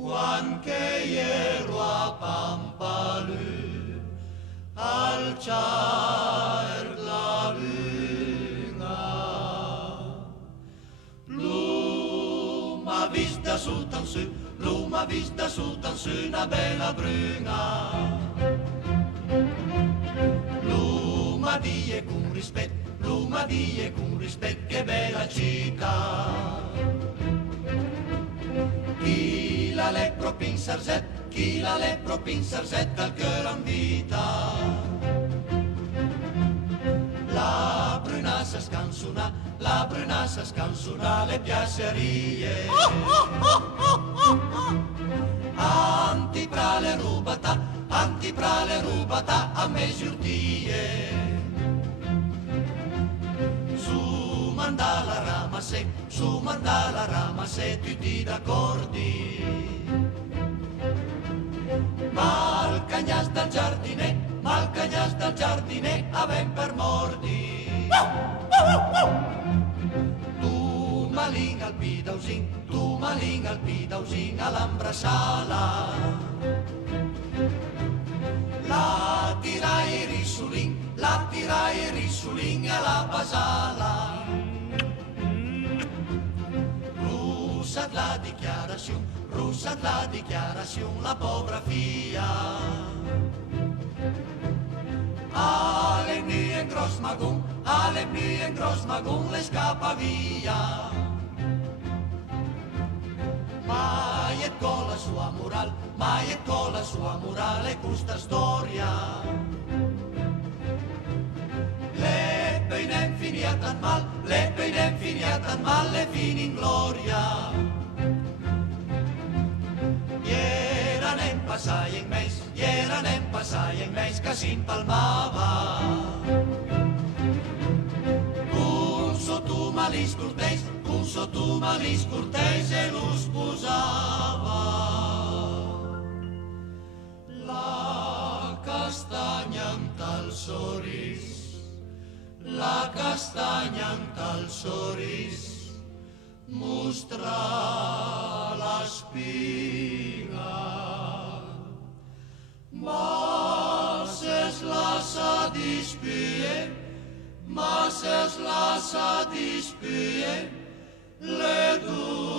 quan che ero a Pampalù, al ciar la luna. Lu m'ha vista sultan su, lu m'ha vista sultan su, una bella bruna. Lu m'ha die con rispetto, lu m'ha die con rispetto, che bella città. Chi la l'è proprio in sarzet, chi la l'è proprio in sarzet, al cœur en vita. La bruna sa scansona, la bruna sa scansona le piacerie. Antiprale rubata a me giurtie. Su mandala rama se tutti d'accordi. Ma il cagnas dal giardine avem per mordi. Tu malin al pidausin all'ambrassala. La tirai risulin alla basala. Russat la dichiarazione, la povera figlia. Ale nu en gros magun, le scappa via. Mai et con la sua morale questa storia. Le peinem finia tan mal, le fini in gloria. Ieranem passai en meis que s'impalmava. Un sotto malis cortès e lo sposava. La castanya amb tal soris, la castanya amb tal soris, mostrar l'espiga. Mas es la satisfie, le du